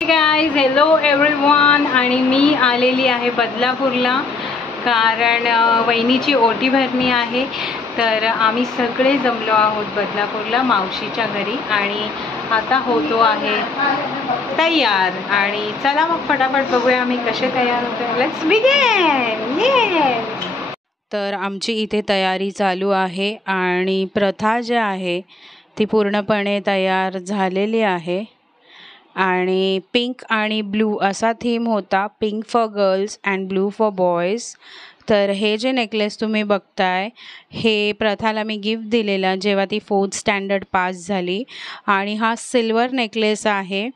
Guys, hello everyone. आणि मी आलेली आहे बदलापूरला, कारण वहिनीची ओटी भरणी आहे. तर आम्ही सगळे जमलो आहोत बदलापूरला मावशीच्या घरी आणि आता होतो आहे तयार. आणि चला मग फटाफट बघूया आम्ही कसे तयार होतो. Let's begin. येस. तर आमची इथे तयारी चालू आहे आणि प्रथा जी आहे ती पूर्णपणे तयार झालेली आहे. आणि पिंक आणि ब्लू असा थीम होता, pink for girls and blue for boys. तर हे जे नेकलेस तुम्ही बघताय हे प्रथाला मी गिफ्ट दिलेला जेव्हा ती 4th स्टँडर्ड पास झाली. आणि हा सिल्वर नेकलेस आहे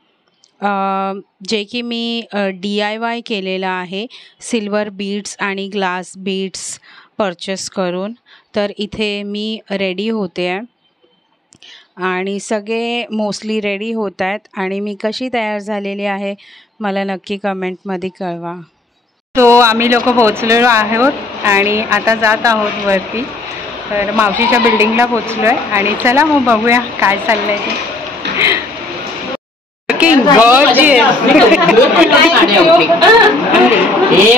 जे की मी DIY केलेला आहे, सिल्वर बीड्स आणि ग्लास बीड्स परचेस करून. तर इथे मी रेडी होते आहे आणि सगळे मोस्टली रेडी होत आहेत आणि मी कशी तयार झालेली आहे मला नक्की कमेंटमध्ये कळवा. तो आम्ही लोक पोहोचलेलो आहोत आणि आता जात आहोत वरती. तर मावशीच्या बिल्डिंगला पोहोचलो आहे आणि चला मग बघूया काय चाललं आहे ते.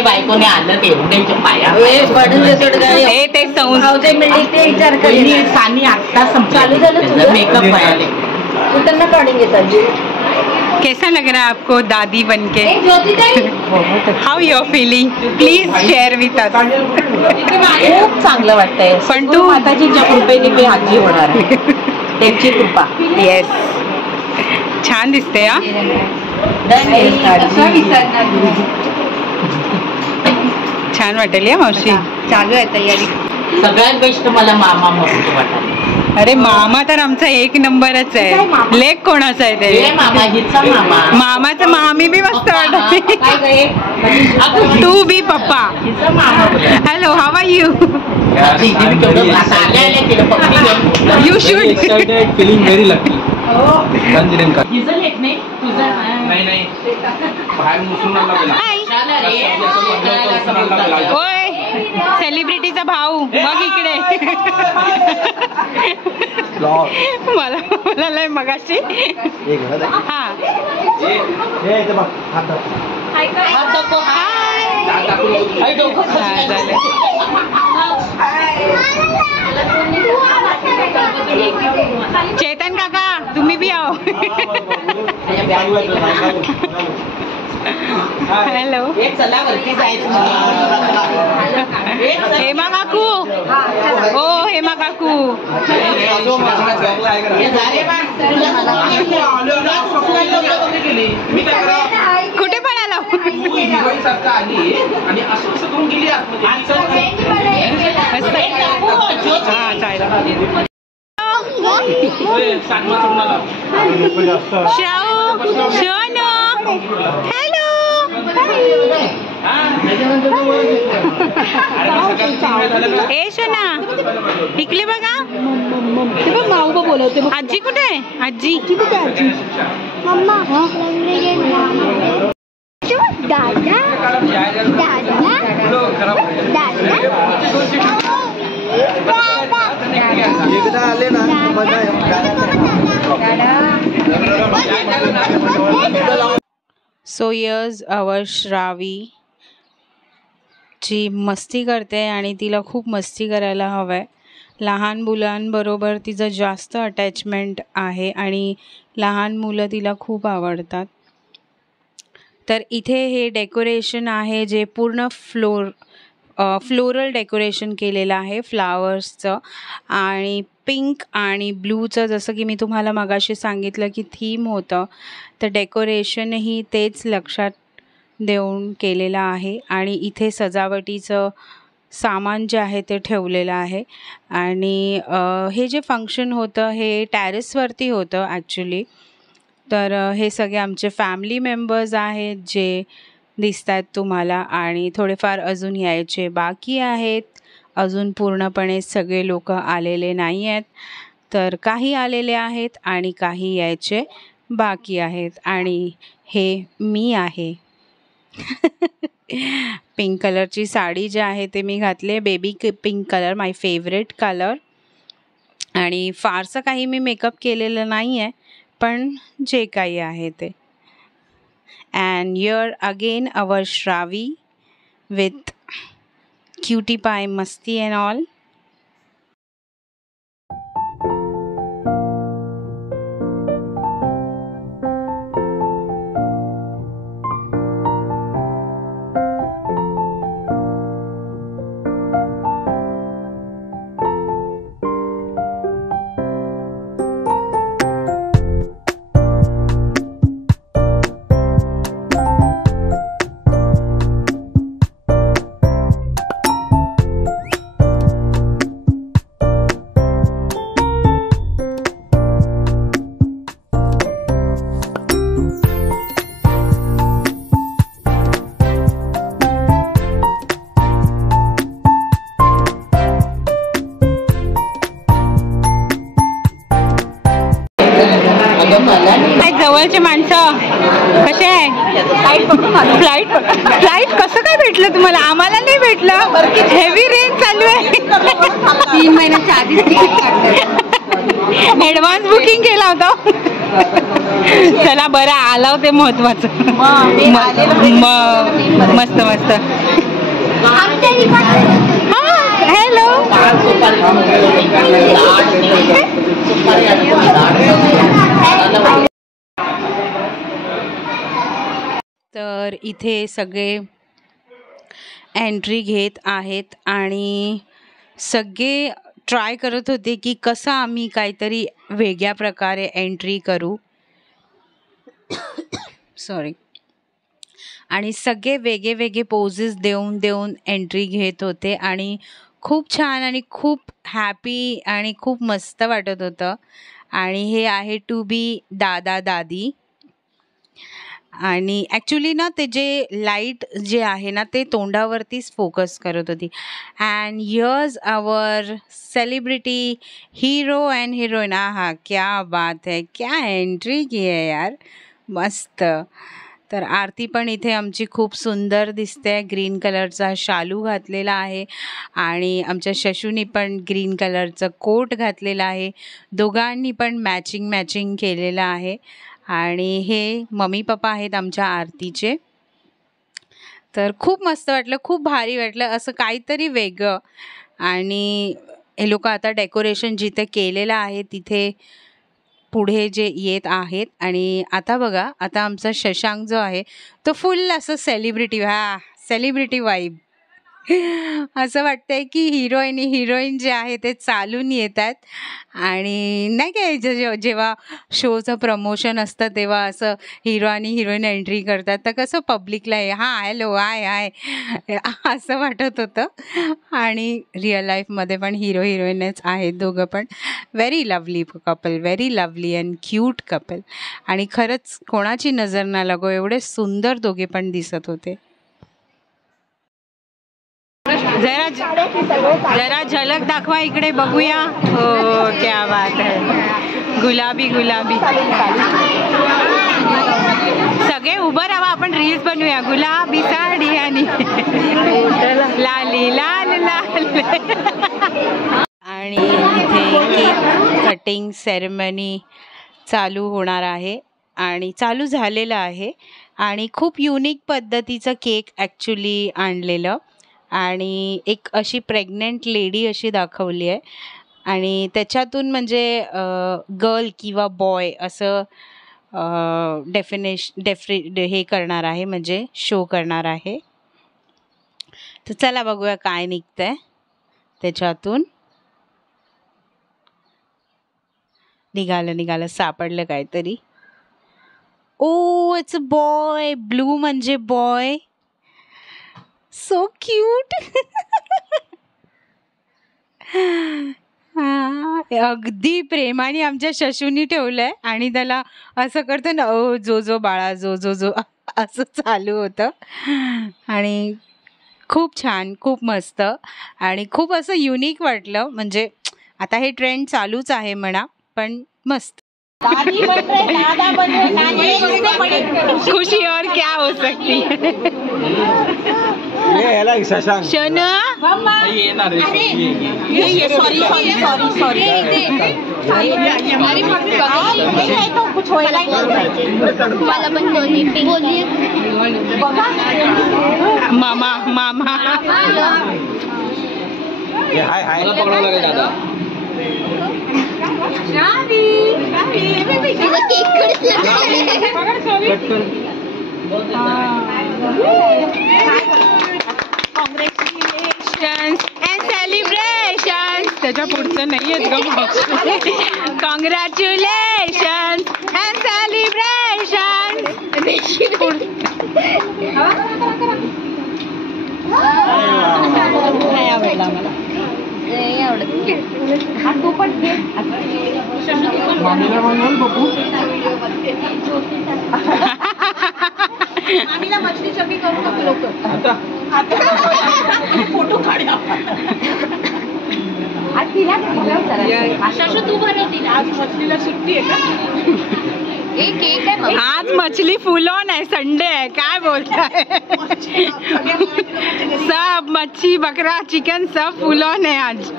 बायकोने आलं ते पाया मेकअप कैसा लग रहा है आपको दादी बनके? How you are feeling? Please share with us. खूप चांगलं वाटतंय. पण तू माताजीच्या कृपेने मी आजी होणार आहे, त्यांची कृपा. येस, छान दिसते. हा छान वाटेल या मावशी. चालू आहे तयारी. सगळ्यात बेस्ट मला मामा मस्त वाटत. अरे मामा तर आमचा एक नंबरच आहे. लेक कोणाचा आहे ते? मामा हिचा मामा. मामाचं मामी बी मस्त वाटत. तू बी पप्पा. Hello, how are you? You should. Feeling very lucky. ओय, सेलिब्रिटीचा भाऊ बघ इकडे. मला लय मगाशी. हा चेतन काका, तुम्ही भी आओ. हॅलो, हेमा काकू. ओ हेमा काकू, कुठे पळाला? हॅलो, ए शोना इकडे बघा. माऊ बोलवते. आजी कुठे आहे? आजी कुठे? आजी मम्मा. दादा सो यस आवर श्रावी जी मस्ती करते आणि तिला खूप मस्ती करायला हवं आहे. लहान मुलांबरोबर तिचं जास्त अटॅचमेंट आहे आणि लहान मुलं तिला खूप आवडतात. तर इथे हे डेकोरेशन आहे जे पूर्ण फ्लोरल डेकोरेशन केलेलं आहे फ्लावर्सचं आणि पिंक आणि ब्लूचं. जसं की मी तुम्हाला मगाशी सांगितलं की थीम होतं, तर डेकोरेशनही तेच लक्षात देऊन केलेलं आहे. आणि इथे सजावटीचं सामान जे आहे ते ठेवलेलं आहे. आणि हे जे फंक्शन होतं हे टेरेसवरती होतं ॲक्च्युली. तर हे सगळे आमचे फॅमिली मेंबर्स आहेत जे दिसत आहेत तुम्हाला आणि थोडेफार अजून यायचे बाकी आहेत. अजून पूर्णपणे सगळे लोक आलेले नाही आहेत. तर काही आलेले आहेत आणि काही यायचे बाकी आहेत. आणि हे मी आहे. पिंक कलरची साडी जी आहे ते मी घातले, बेबी पिंक कलर, माय फेवरेट कलर. आणि फारसं काही मी मेकअप केलेलं नाही आहे, पण जे काही आहे ते. and here again our Shravi with cutie pie masti and all. जवळचे माणसं कसे आहे? फ्लाईट कसं काय भेटलं तुम्हाला? आम्हाला नाही भेटलं. हेवी रेन चालू आहे. 3 महिन्याच्या आधीच तिकीट काढलं. ऍडव्हान्स बुकिंग केला होता. चला बरं आला ते महत्वाचं. मस्त मस्त. हॅलो. तर इथे सगळे एंट्री घेत आहेत आणि सगळे ट्राय करत होते की कसं आम्ही काहीतरी वेगळ्या प्रकारे एंट्री करू. सॉरी. आणि सगळे वेगळे वेगळे पोजेस देऊन एंट्री घेत होते आणि खूप छान आणि खूप हॅपी आणि खूप मस्त वाटत होतं. आणि हे आहे टू बी दादा दादी. आणि ॲक्च्युली ना ते जे लाईट जे आहे ना ते तोंडावरतीच फोकस करत होती. And here's our celebrity hero and heroine. हा क्या बात है, क्या एंट्री की है यार, मस्त. तर आरती पण इथे आमची खूप सुंदर दिसते. ग्रीन कलरचा शालू घातलेला आहे आणि आमच्या शशूनी पण ग्रीन कलरचं कोट घातलेला आहे. दोघांनी पण मॅचिंग केलेलं आहे. आणि हे मम्मी पप्पा आहेत आमच्या आरतीचे. तर खूप मस्त वाटलं, खूप भारी वाटलं, असं काहीतरी वेगळं. आणि हे लोक आता डेकोरेशन जिथे केलेलं आहे तिथे पुढे जे येत आहेत. आणि आता बघा, आता आमचा शशांक जो आहे तो फुल असं सेलिब्रिटी वाईब. असं वाटतंय की हिरोईन जे आहे ते चालून येतात. आणि नाही काय जेव्हा शोचं प्रमोशन असतं तेव्हा असं हिरो आणि हिरोईन एंट्री करतात तर कसं पब्लिकला हॅलो हाय असं वाटत होतं. आणि रिअल लाईफमध्ये पण हिरो हिरोईनच आहेत दोघं पण. Very lovely couple, very lovely and cute couple. आणि खरंच कोणाची नजर ना लागो एवढे सुंदर दोघे पण दिसत होते. जरा झलक दाखवा इकडे बघूया. हो क्या बात है, गुलाबी सगळे उभं राहा, आपण रील्स बनवूया. गुलाबी साडी आणि लाली लाल लाल. आणि इथे केक कटिंग सेरेमनी चालू होणार आहे आणि चालू झालेलं आहे. आणि खूप युनिक पद्धतीचं केक ॲक्च्युली आणलेलं. आणि एक अशी प्रेग्नंट लेडी अशी दाखवली आहे आणि त्याच्यातून म्हणजे गर्ल किंवा बॉय असं हे करणार आहे, म्हणजे शो करणार आहे. तर चला बघूया काय निघतंय त्याच्यातून. निघालं सापडलं काहीतरी. Oh it's a boy. Blue म्हणजे बॉय. So cute. अगदी प्रेमाने आमच्या शशूनी ठेवलंय आणि त्याला असं करतं ना, ओ जो बाळा जो असं चालू होतं. आणि खूप छान, खूप मस्त आणि खूप असं युनिक वाटलं. म्हणजे आता हे ट्रेंड चालूच आहे म्हणा, पण मस्त. खुशी और क्या हो सकती है. शशांक शनू मला पण दोन्ही बोलिए मामा मामा हाय हाय कॉंग्रॅच्युलेशन्स अँड सेलिब्रेशन्स. त्याच्या पुढचं नाही आहेत ग. Congratulations and celebrations. नाही आवडला मला. नाही आवडत. तू पण घे. मामीला मछली चमी करू नको लोक. फोटो काढा. आज तिला शशू तू बनवतील. आज मछलीला सुट्टी आहे का? एक केक आहे मग. आज मछली फुल ऑन आहे. संडे आहे. काय बोलताय? सब मच्छी बकरा चिकन सब फुल ऑन आहे आज.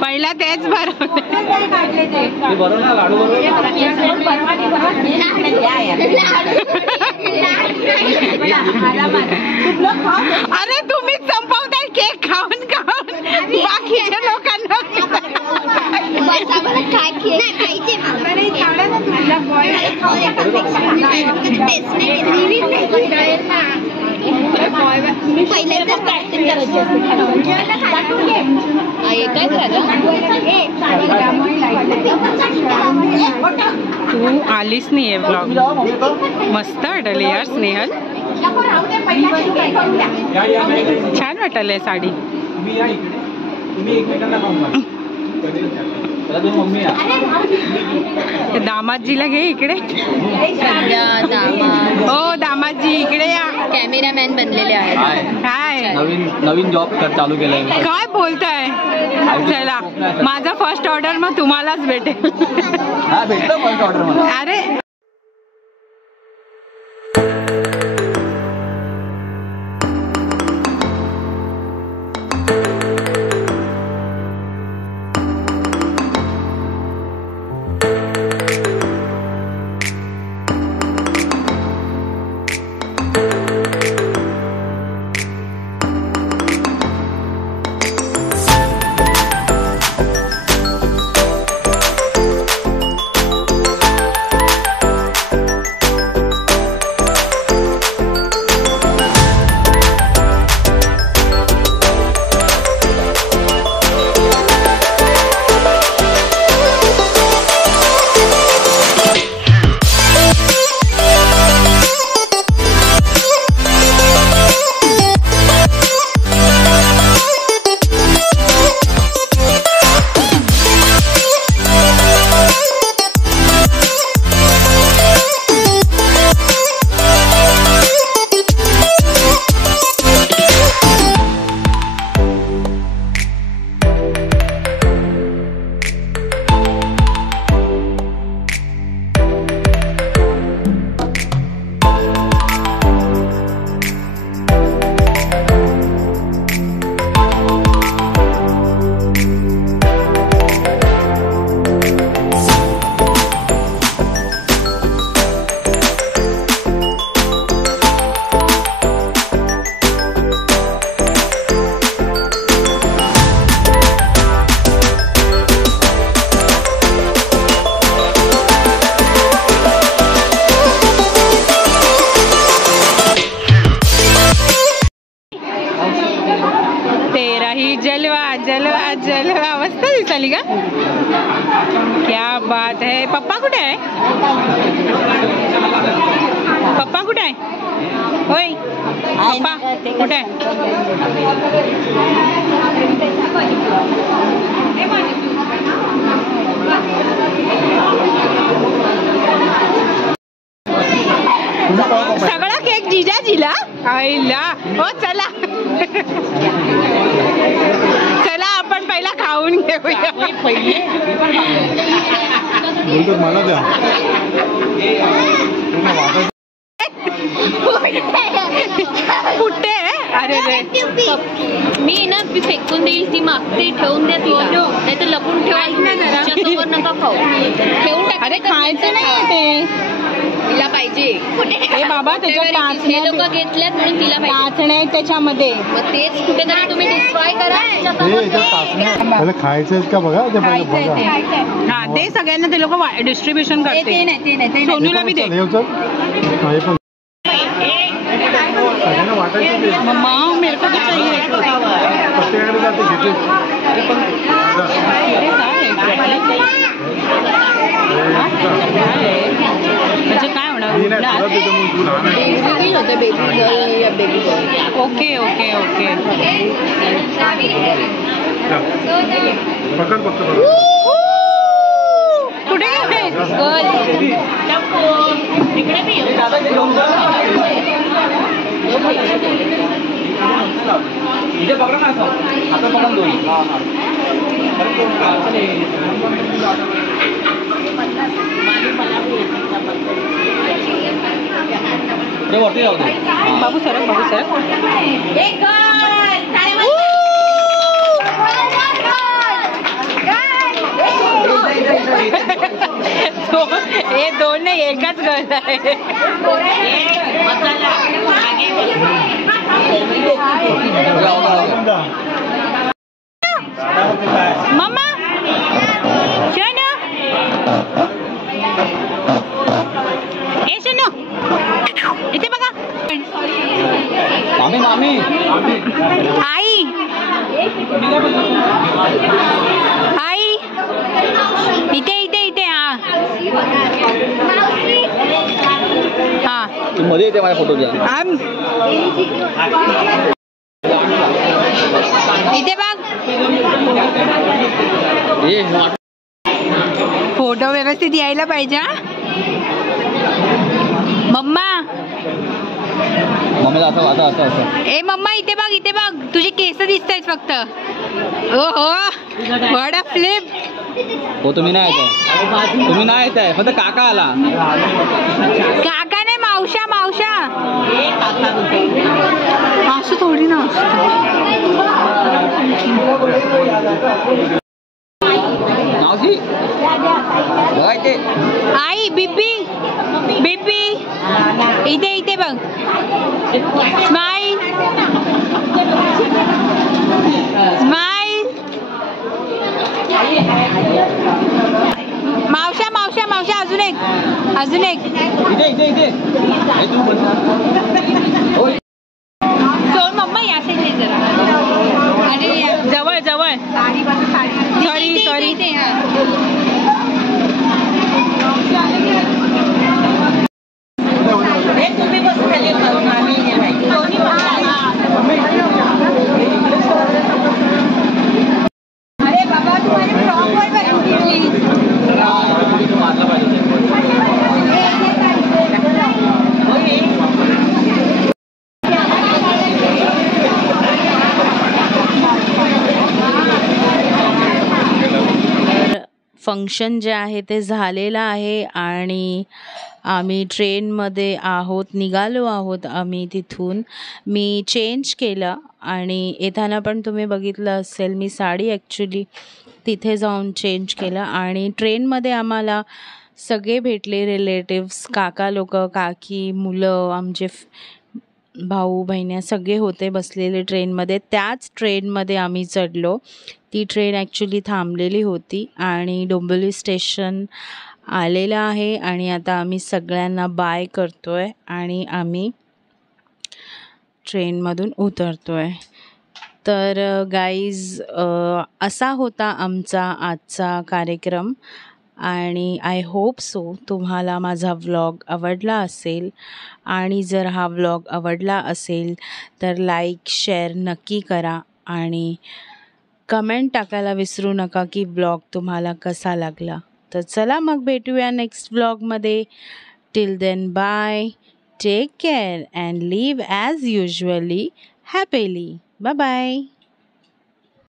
पहिला तेच अरे तुम्हीच संपवताय केक खाऊन खाऊन बाकीच्या लोकांना. तू आलीच नाहीये ब्लॉग. मस्त वाटले यार स्नेहल. छान वाटलंय साडी. दामाजीला घे इकडे. हो दामाजी इकडे या. कॅमेरामॅन बनलेले आहेत. काय नवीन जॉब चालू केलाय. काय बोलताय? चला माझा फर्स्ट ऑर्डर मग तुम्हालाच भेटेल. हा भेटलं फर्स्ट ऑर्डर मला. अरे जलवा मस्त दिसाली का? क्या बात है. पप्पा कुठे आहे? पप्पा कुठे आहे? होय पप्पा कुठे आहे? सगळा केक जिजाजीला आईला. हो चला. पहिला खाऊन घेऊया. बोलतो मला द्या. कुठे? अरे रे, मी ना ती फेकून देईल, ती मागते, ठेवून द्या तिला, नाही तर लपून ठेवा, नका खाऊ, ठेवून टाक. अरे खायचं नाही ते, तिला पाहिजे. हे बाबा त्याच्यात हे टाचण्या लोक घेतल्यात म्हणून तिला पाहिजे. टाचण्या आहेत त्याच्यामध्ये. मग तेच कुठेतरी तुम्ही डिस्ट्रॉय करा. खायचं का बघा ते बघा. हा ते सगळ्यांना ते लोक डिस्ट्रीब्युशन करते. सोनूला बी दे. मम्मा मेरे को भी चाहिए. म्हणजे काय होणार? Okay okay okay. कुठे गेले? इथे पकडा ना असं. आता पकडा दोन्ही. वरती जाऊ दे. बाबू सरक, बाबू सरक. हे दोन नाही, एकच गळ आहे. मम्मा शनू, ए शनू इथे बघा. मामी मामी आई आई इथे इथे इथे. हा मध्ये येते माझ्या फोटो घ्या. इथे बघ, फोटो व्यवस्थित यायला पाहिजे. मम्मा मम्मीला असं आता असं असं. ए मम्मा इथे बघ, इथे बघ, तुझे केस दिसत आहेत फक्त. ओहो व्हॉट अ फ्लिप. हो तुम्ही नाही येत आहे, तुम्ही नाही येत आहे, फक्त काका आला. काका नाही, मावशा मावशा. असं थोडी ना मावशी बघा इथे. आई बिब्बी बिब्बी इथे इथे बघ. Smile smile. मावशा मावशा मावशा. अजून एक, अजून एक. इथे इथे इथे. दोन. मम्मा या साईडला जरा. अरे जवळ जवळ. Sorry sorry. फंक्शन जे आहे ते झालेलं आहे आणि आम्ही ट्रेनमध्ये आहोत, निघालो आहोत आम्ही तिथून. मी चेंज केलं आणि येताना पण तुम्ही बघितलं असेल मी साडी ॲक्च्युली तिथे जाऊन चेंज केलं. आणि ट्रेनमध्ये आम्हाला सगळे भेटले, रिलेटिव्स, काका लोक, काकी, मुलं, आमचे भाऊ बहिण्या सगळे होते बसलेले ट्रेनमध्ये. त्याच ट्रेनमध्ये आम्ही चढलो. ती ट्रेन ॲक्च्युली थांबलेली होती आणि डोंबिवली स्टेशन आलेलं आहे आणि आता आम्ही सगळ्यांना बाय करतो आहे आणि आम्ही ट्रेनमधून उतरतो आहे. तर गाईज असा होता आमचा आजचा कार्यक्रम आणि आय होप सो तुम्हाला माझा व्लॉग आवडला असेल. आणि जर हा व्लॉग आवडला असेल तर लाईक शेअर नक्की करा आणि कमेंट टाकायला विसरू नका की व्लॉग तुम्हाला कसा लागला. तर चला मग भेटूया नेक्स्ट व्लॉगमध्ये. Till then bye, take care and live as usually happily. Bye bye.